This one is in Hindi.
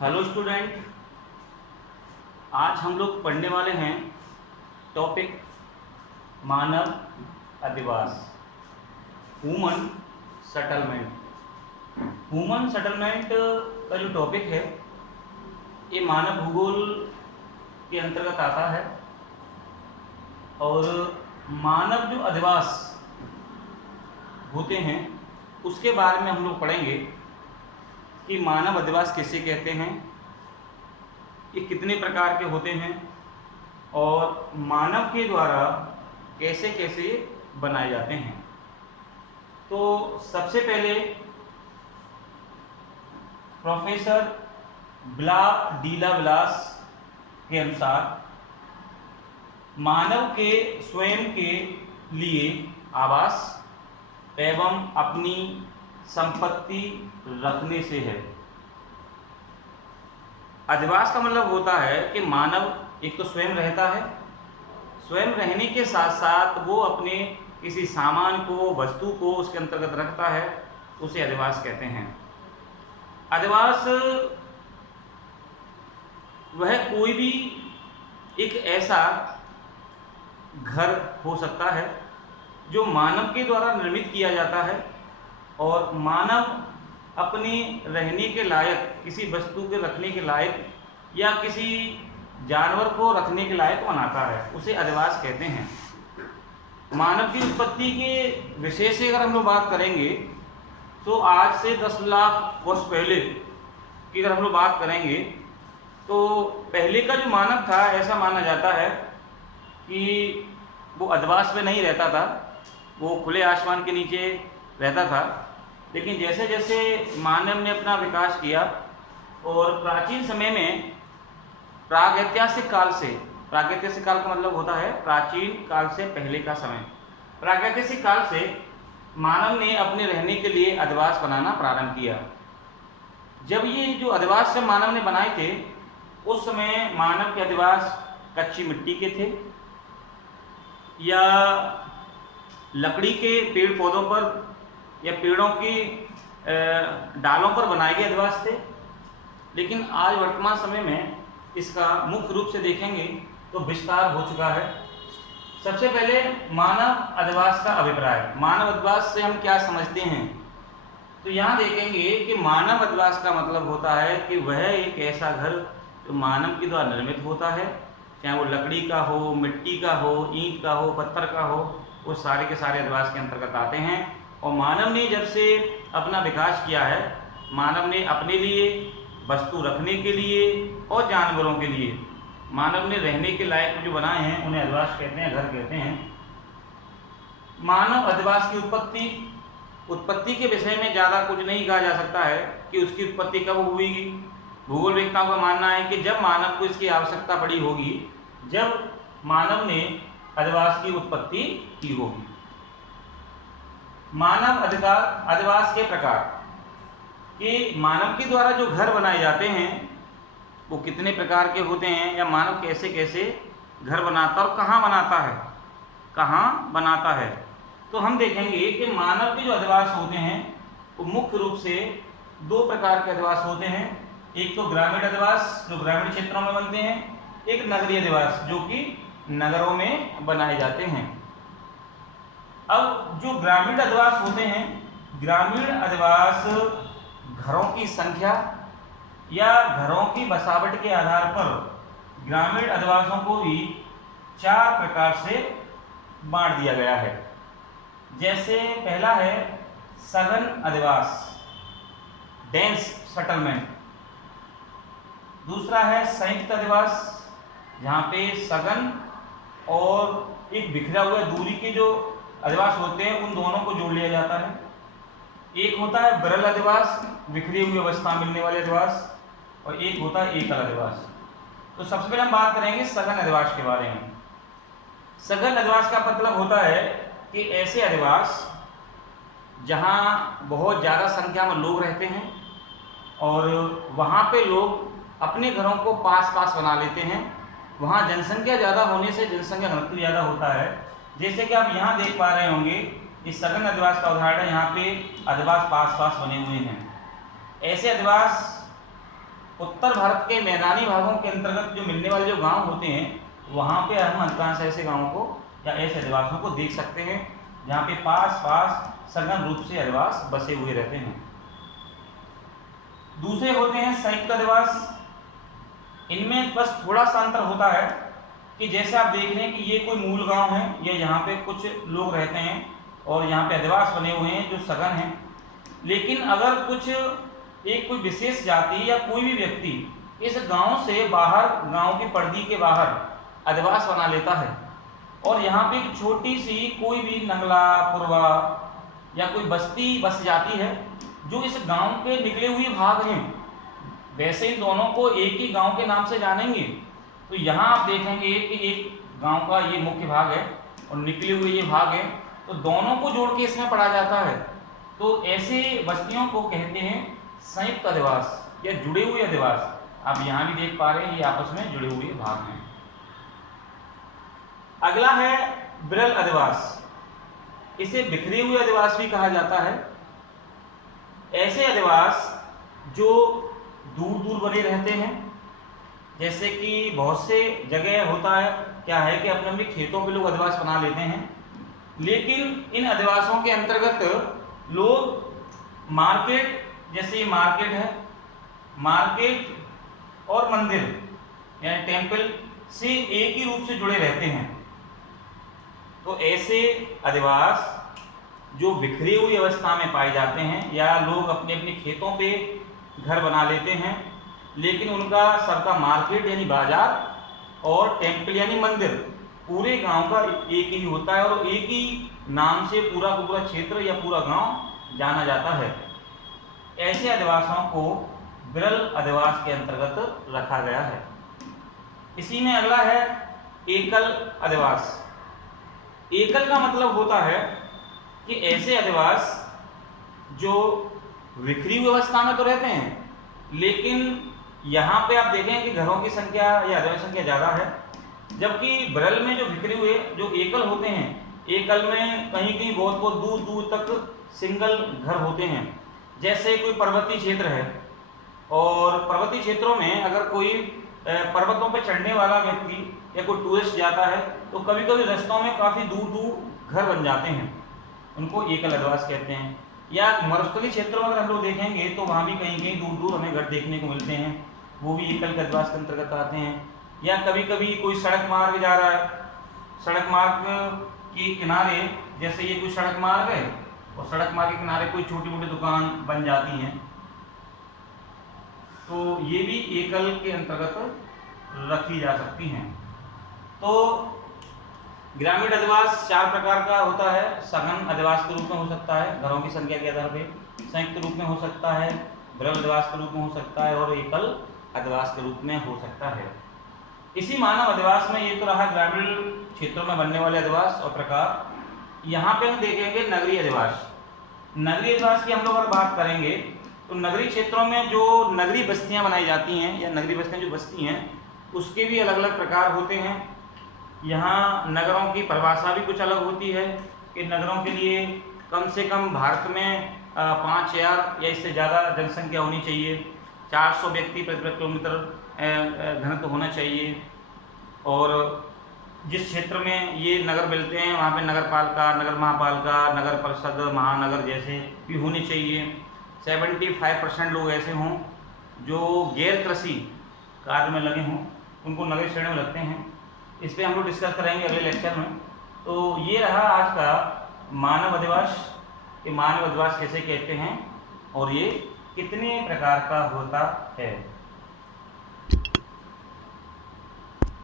हेलो स्टूडेंट, आज हम लोग पढ़ने वाले हैं टॉपिक मानव अधिवास, ह्यूमन सेटलमेंट। ह्यूमन सेटलमेंट का जो टॉपिक है ये मानव भूगोल के अंतर्गत आता है और मानव जो अधिवास होते हैं उसके बारे में हम लोग पढ़ेंगे कि मानव अधिवास किसे कहते हैं, ये कितने प्रकार के होते हैं और मानव के द्वारा कैसे कैसे बनाए जाते हैं। तो सबसे पहले प्रोफेसर ब्ला डीला विलास के अनुसार मानव के स्वयं के लिए आवास एवं अपनी संपत्ति रखने से है। अधिवास का मतलब होता है कि मानव एक तो स्वयं रहता है, स्वयं रहने के साथ साथ वो अपने किसी सामान को, वस्तु को उसके अंतर्गत रखता है, उसे अधिवास कहते हैं। अधिवास वह कोई भी एक ऐसा घर हो सकता है जो मानव के द्वारा निर्मित किया जाता है और मानव अपने रहने के लायक, किसी वस्तु के रखने के लायक या किसी जानवर को रखने के लायक बनाता है, उसे अधिवास कहते हैं। मानव की उत्पत्ति के विषय से अगर हम लोग बात करेंगे तो आज से 10 लाख वर्ष पहले की अगर हम लोग बात करेंगे तो पहले का जो मानव था ऐसा माना जाता है कि वो अधिवास में नहीं रहता था, वो खुले आसमान के नीचे रहता था। लेकिन जैसे जैसे मानव ने अपना विकास किया और प्राचीन समय में प्रागैतिहासिक काल से, प्रागैतिहासिक काल का मतलब होता है प्राचीन काल से पहले का समय, प्रागैतिहासिक काल से मानव ने अपने रहने के लिए अधिवास बनाना प्रारंभ किया। जब ये जो अधिवास से मानव ने बनाए थे उस समय मानव के अधिवास कच्ची मिट्टी के थे या लकड़ी के पेड़ पौधों पर या पेड़ों की डालों पर बनाए गए अधिवास थे। लेकिन आज वर्तमान समय में इसका मुख्य रूप से देखेंगे तो विस्तार हो चुका है। सबसे पहले मानव अधिवास का अभिप्राय, मानव अधिवास से हम क्या समझते हैं, तो यहाँ देखेंगे कि मानव अधिवास का मतलब होता है कि वह एक ऐसा घर जो मानव के द्वारा निर्मित होता है, चाहे वो लकड़ी का हो, मिट्टी का हो, ईंट का हो, पत्थर का हो, वो सारे के सारे अधिवास के अंतर्गत आते हैं। और मानव ने जब से अपना विकास किया है, मानव ने अपने लिए, वस्तु रखने के लिए और जानवरों के लिए मानव ने रहने के लायक जो बनाए हैं उन्हें अधिवास कहते हैं, घर कहते हैं। मानव अधिवास की उत्पत्ति के विषय में ज़्यादा कुछ नहीं कहा जा सकता है कि उसकी उत्पत्ति कब हुई। भूगोलवेत्ताओं का मानना है कि जब मानव को इसकी आवश्यकता पड़ी होगी, जब मानव ने अधिवास की उत्पत्ति की होगी। मानव अधिवास के प्रकार कि मानव के द्वारा जो घर बनाए जाते हैं वो कितने प्रकार के होते हैं या मानव कैसे कैसे घर बनाता और कहाँ बनाता है। तो हम देखेंगे कि मानव के जो अधिवास होते हैं वो मुख्य रूप से 2 प्रकार के अधिवास होते हैं। एक तो ग्रामीण अधिवास जो ग्रामीण क्षेत्रों में बनते हैं, एक नगरीय अधिवास जो कि नगरों में बनाए जाते हैं। अब जो ग्रामीण अधिवास होते हैं, ग्रामीण अधिवास घरों की संख्या या घरों की बसावट के आधार पर ग्रामीण अधिवासों को भी 4 प्रकार से बांट दिया गया है। जैसे पहला है सघन अधिवास, डेंस सेटलमेंट। दूसरा है संयुक्त अधिवास जहाँ पे सघन और एक बिखरा हुआ दूरी के जो अधिवास होते हैं उन दोनों को जोड़ लिया जाता है। एक होता है विरल अधिवास, बिखरी हुई अवस्था मिलने वाले अधिवास, और एक होता है एकल अधिवास। तो सबसे पहले हम बात करेंगे सघन अधिवास के बारे में। सघन अधिवास का मतलब होता है कि ऐसे अधिवास जहाँ बहुत ज़्यादा संख्या में लोग रहते हैं और वहाँ पे लोग अपने घरों को पास पास बना लेते हैं। वहाँ जनसंख्या ज़्यादा होने से जनसंख्या घनत्व ज़्यादा होता है। जैसे कि आप यहाँ देख पा रहे होंगे, इस सघन अधिवास का उदाहरण है। यहाँ पे अधिवास पास पास बने हुए हैं। ऐसे अधिवास उत्तर भारत के मैदानी भागों के अंतर्गत जो मिलने वाले जो गांव होते हैं, वहाँ पे हम अधिकांश ऐसे गांवों को या ऐसे अधिवासियों को देख सकते हैं जहाँ पे पास पास सघन रूप से अधिवास बसे हुए रहते हैं। दूसरे होते हैं संयुक्त अधिवास। इनमें बस थोड़ा सा अंतर होता है कि जैसे आप देख रहे हैं कि ये कोई मूल गांव है, या यहाँ पे कुछ लोग रहते हैं और यहाँ पे अधिवास बने हुए हैं जो सघन हैं। लेकिन अगर कुछ एक कोई विशेष जाति या कोई भी व्यक्ति इस गांव से बाहर, गांव की परिधि के बाहर अधिवास बना लेता है और यहाँ पे एक छोटी सी कोई भी नंगला, पुरवा या कोई बस्ती बस जाती है जो इस गांव के निकले हुए भाग हैं, वैसे इन दोनों को एक ही गांव के नाम से जानेंगे। तो यहाँ आप देखेंगे कि एक गांव का ये मुख्य भाग है और निकले हुए ये भाग है, तो दोनों को जोड़ के इसमें पढ़ा जाता है। तो ऐसे बस्तियों को कहते हैं संयुक्त अधिवास या जुड़े हुए अधिवास। आप यहाँ भी देख पा रहे हैं ये आपस में जुड़े हुए भाग हैं। अगला है विरल अधिवास। इसे बिखरे हुए अधिवास भी कहा जाता है। ऐसे अधिवास जो दूर दूर बने रहते हैं, जैसे कि बहुत से जगह होता है क्या है कि अपने अपने खेतों पे लोग अधिवास बना लेते हैं, लेकिन इन अधिवासों के अंतर्गत लोग मार्केट, जैसे ये मार्केट है, मार्केट और मंदिर यानी टेम्पल से एक ही रूप से जुड़े रहते हैं। तो ऐसे अधिवास जो बिखरी हुई अवस्था में पाए जाते हैं या लोग अपने अपने खेतों पे घर बना लेते हैं, लेकिन उनका सबका मार्केट यानी बाजार और टेम्पल यानी मंदिर पूरे गांव का एक ही होता है और एक ही नाम से पूरा का पूरा क्षेत्र या पूरा गांव जाना जाता है। ऐसे अधिवासों को विरल अधिवास के अंतर्गत रखा गया है। इसी में अगला है एकल अधिवास। एकल का मतलब होता है कि ऐसे अधिवास जो बिखरी हुई अवस्था में तो रहते हैं, लेकिन यहाँ पे आप देखें कि घरों की संख्या या अधिवास संख्या ज़्यादा है, जबकि विरल में जो बिखरे हुए जो एकल होते हैं, एकल में कहीं कहीं बहुत बहुत दूर दूर तक सिंगल घर होते हैं। जैसे कोई पर्वतीय क्षेत्र है और पर्वतीय क्षेत्रों में अगर कोई पर्वतों पर चढ़ने वाला व्यक्ति या कोई टूरिस्ट जाता है तो कभी कभी रास्तों में काफ़ी दूर दूर घर बन जाते हैं, उनको एकल अधिवास कहते हैं। या मरुस्थलीय क्षेत्रों में अगर हम लोग देखेंगे तो वहाँ भी कहीं कहीं दूर दूर हमें घर देखने को मिलते हैं, वो भी एकल के अधिवास के अंतर्गत आते हैं। या कभी कभी कोई सड़क मार्ग जा रहा है, सड़क मार्ग के किनारे, जैसे ये कोई सड़क मार्ग है और सड़क मार्ग के किनारे कोई छोटी मोटी दुकान बन जाती हैं, तो ये भी एकल के अंतर्गत रखी जा सकती हैं। तो ग्रामीण अधिवास 4 प्रकार का होता है। सघन अधिवास के रूप में हो सकता है घरों की संख्या के आधार पर, संयुक्त रूप में हो सकता है, विरल अधिवास के रूप में हो सकता है और एकल अधिवास के रूप में हो सकता है। इसी मानव अधिवास में ये तो रहा ग्रामीण क्षेत्रों में बनने वाले अधिवास और प्रकार। यहाँ पे हम देखेंगे नगरीय अधिवास। नगरीय अधिवास की हम लोग अगर बात करेंगे तो नगरीय क्षेत्रों में जो नगरीय बस्तियाँ बनाई जाती हैं या नगरीय बस्तियाँ जो बस्ती हैं उसके भी अलग अलग प्रकार होते हैं। यहाँ नगरों की परिभाषा भी कुछ अलग होती है कि नगरों के लिए कम से कम भारत में 5000 या इससे ज़्यादा जनसंख्या होनी चाहिए, 400 व्यक्ति प्रति किलोमीटर घनत्व होना चाहिए, और जिस क्षेत्र में ये नगर मिलते हैं वहाँ पे नगर पालिका, नगर महापालिका, नगर परिषद, महानगर जैसे भी होने चाहिए। 75% लोग ऐसे हों जो गैर कृषि कार्य में लगे हों, उनको नगर श्रेणी में लगते हैं। इस पर हम लोग डिस्कस करेंगे अगले लेक्चर में। तो ये रहा आज का मानव अधिवास, कि मानव अधिवास कैसे कहते हैं और ये कितने प्रकार का होता है।